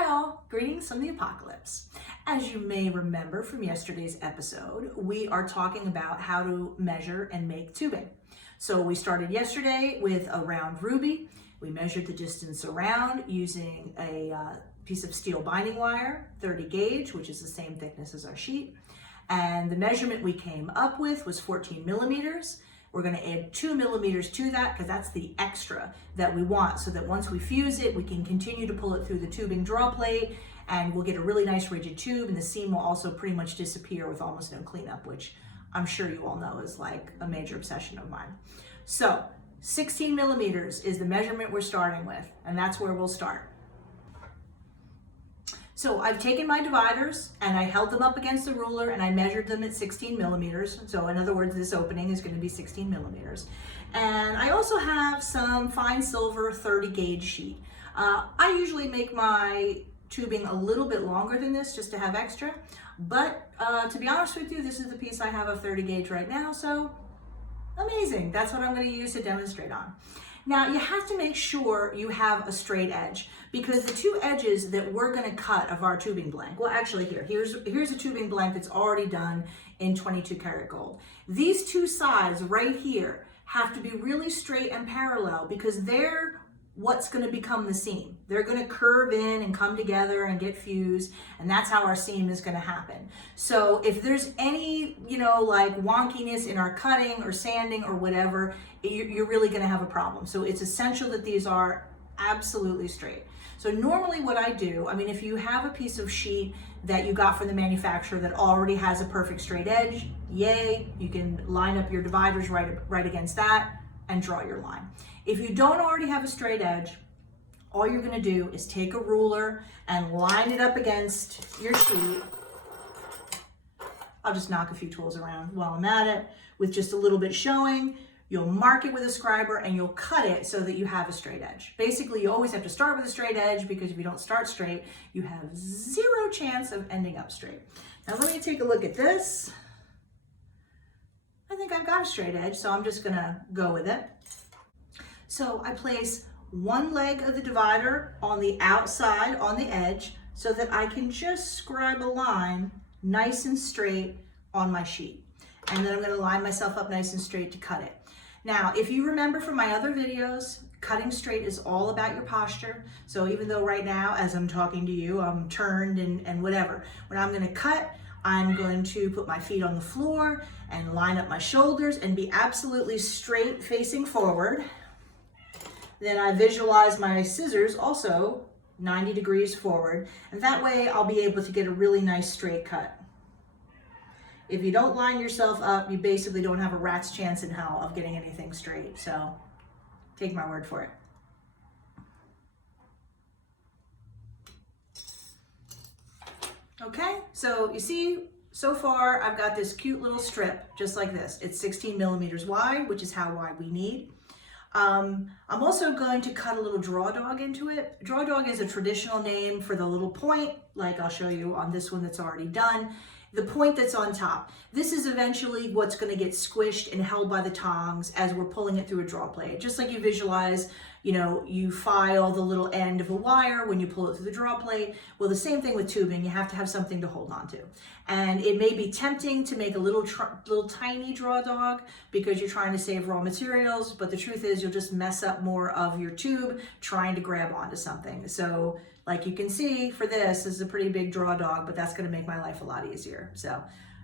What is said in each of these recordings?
Hi all, greetings from the apocalypse. As you may remember from yesterday's episode, we are talking about how to measure and make tubing. So we started yesterday with a round ruby. We measured the distance around using a piece of steel binding wire, 30 gauge, which is the same thickness as our sheet. And the measurement we came up with was 14 millimeters. We're going to add 2 millimeters to that because that's the extra that we want, so that once we fuse it, we can continue to pull it through the tubing draw plate and we'll get a really nice rigid tube, and the seam will also pretty much disappear with almost no cleanup, which I'm sure you all know is like a major obsession of mine. So 16 millimeters is the measurement we're starting with, and that's where we'll start. So I've taken my dividers and I held them up against the ruler and I measured them at 16 millimeters. So in other words, this opening is going to be 16 millimeters. And I also have some fine silver 30 gauge sheet. I usually make my tubing a little bit longer than this just to have extra. But to be honest with you, this is the piece I have of 30 gauge right now. So amazing. That's what I'm going to use to demonstrate on. Now you have to make sure you have a straight edge, because the two edges that we're going to cut of our tubing blank, well actually here's a tubing blank that's already done in 22 karat gold. These two sides right here have to be really straight and parallel because they're what's going to become the seam. They're going to curve in and come together and get fused, and that's how our seam is going to happen. So if there's any, like wonkiness in our cutting or sanding or whatever, you're really going to have a problem. So it's essential that these are absolutely straight. So normally what I do, if you have a piece of sheet that you got from the manufacturer that already has a perfect straight edge, yay, you can line up your dividers right against that and draw your line. If you don't already have a straight edge, all you're going to do is take a ruler and line it up against your sheet. I'll just knock a few tools around while I'm at it with just a little bit showing. You'll mark it with a scriber and you'll cut it so that you have a straight edge. Basically, you always have to start with a straight edge, because if you don't start straight, you have zero chance of ending up straight. Now let me take a look at this. I think I've got a straight edge, so I'm just gonna go with it. So I place one leg of the divider on the outside on the edge so that I can just scribe a line nice and straight on my sheet. And then I'm going to line myself up nice and straight to cut it. Now, if you remember from my other videos, cutting straight is all about your posture. So even though right now, as I'm talking to you, I'm turned and whatever, when I'm going to cut, I'm going to put my feet on the floor and line up my shoulders and be absolutely straight facing forward. Then I visualize my scissors also 90 degrees forward, and that way I'll be able to get a really nice straight cut. If you don't line yourself up, you basically don't have a rat's chance in hell of getting anything straight. So take my word for it. Okay, so you see, so far I've got this cute little strip just like this. It's 16 millimeters wide, which is how wide we need. I'm also going to cut a little draw dog into it. Draw dog is a traditional name for the little point, like I'll show you on this one that's already done. The point that's on top. This is eventually what's going to get squished and held by the tongs as we're pulling it through a draw plate. Just like you visualize, you file the little end of a wire when you pull it through the draw plate. Well, the same thing with tubing. You have to have something to hold on to. And it may be tempting to make a little tiny draw dog because you're trying to save raw materials, but the truth is you'll just mess up more of your tube trying to grab onto something. So like you can see for this is a pretty big draw dog, but that's going to make my life a lot easier. So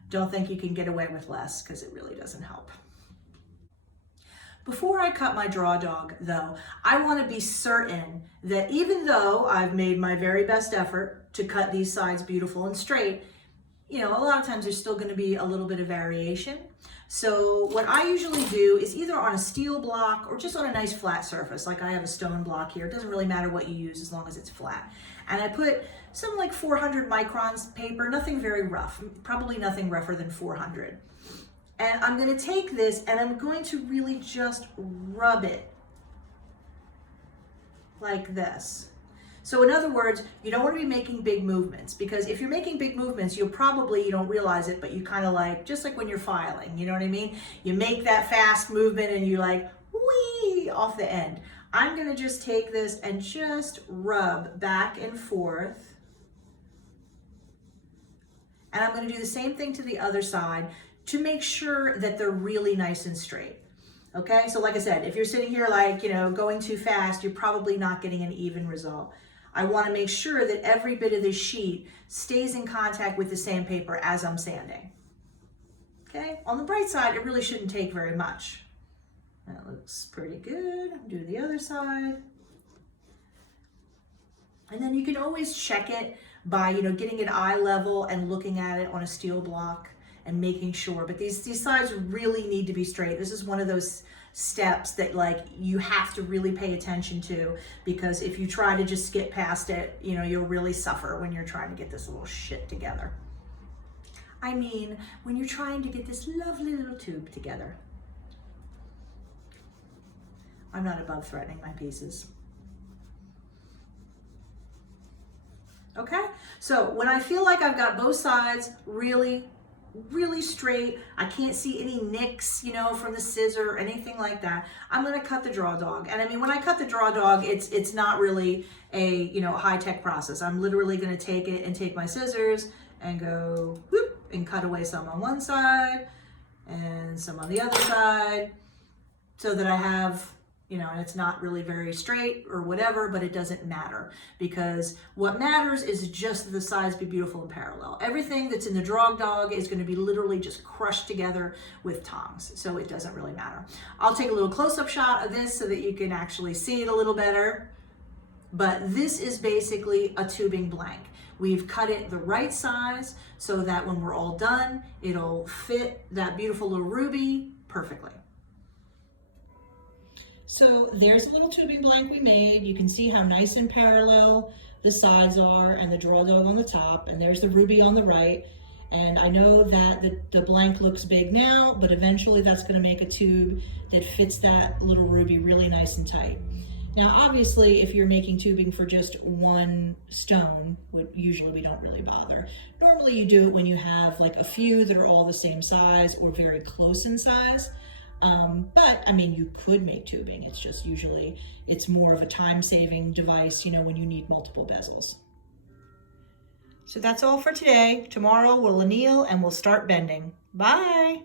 don't think you can get away with less, because it really doesn't help. Before I cut my draw dog though, I want to be certain that even though I've made my very best effort to cut these sides beautiful and straight, a lot of times there's still going to be a little bit of variation. So what I usually do is either on a steel block or just on a nice flat surface, like I have a stone block here. It doesn't really matter what you use as long as it's flat. And I put something like 400 microns paper, nothing very rough, probably nothing rougher than 400. And I'm going to take this and I'm going to really just rub it like this. So in other words, you don't want to be making big movements, because if you're making big movements, you don't realize it, but you kind of just like when you're filing, you know what I mean? You make that fast movement and you whee, off the end. I'm gonna just take this and just rub back and forth. And I'm gonna do the same thing to the other side to make sure that they're really nice and straight. Okay, so like I said, if you're sitting here like, going too fast, you're probably not getting an even result. I wanna make sure that every bit of this sheet stays in contact with the sandpaper as I'm sanding. Okay, on the bright side, it really shouldn't take very much. That looks pretty good. Do the other side. And then you can always check it by, getting it eye level and looking at it on a steel block and making sure. But these sides really need to be straight. This is one of those steps that you have to really pay attention to, because if you try to just skip past it, you'll really suffer when you're trying to get this little shit together. I mean, when you're trying to get this lovely little tube together. I'm not above threatening my pieces. Okay, so when I feel like I've got both sides really straight, I can't see any nicks, from the scissor or anything like that, I'm gonna cut the draw dog. And I mean, when I cut the draw dog, it's not really a, high-tech process. I'm literally gonna take it and take my scissors and go whoop and cut away some on one side and some on the other side, so that I have, and it's not really very straight or whatever, but it doesn't matter, because what matters is just that the sides be beautiful and parallel. Everything that's in the draw dog is going to be literally just crushed together with tongs, so it doesn't really matter. I'll take a little close-up shot of this so that you can actually see it a little better, but this is basically a tubing blank. We've cut it the right size so that when we're all done, it'll fit that beautiful little ruby perfectly. So there's a little tubing blank we made. You can see how nice and parallel the sides are and the draw dog on the top, and there's the ruby on the right. And I know that the blank looks big now, but eventually that's going to make a tube that fits that little ruby really nice and tight. Now, obviously, if you're making tubing for just one stone, usually we don't really bother. Normally you do it when you have like a few that are all the same size or very close in size. But I mean, you could make tubing. It's just usually it's more of a time-saving device, when you need multiple bezels. So that's all for today. Tomorrow we'll anneal and we'll start bending. Bye.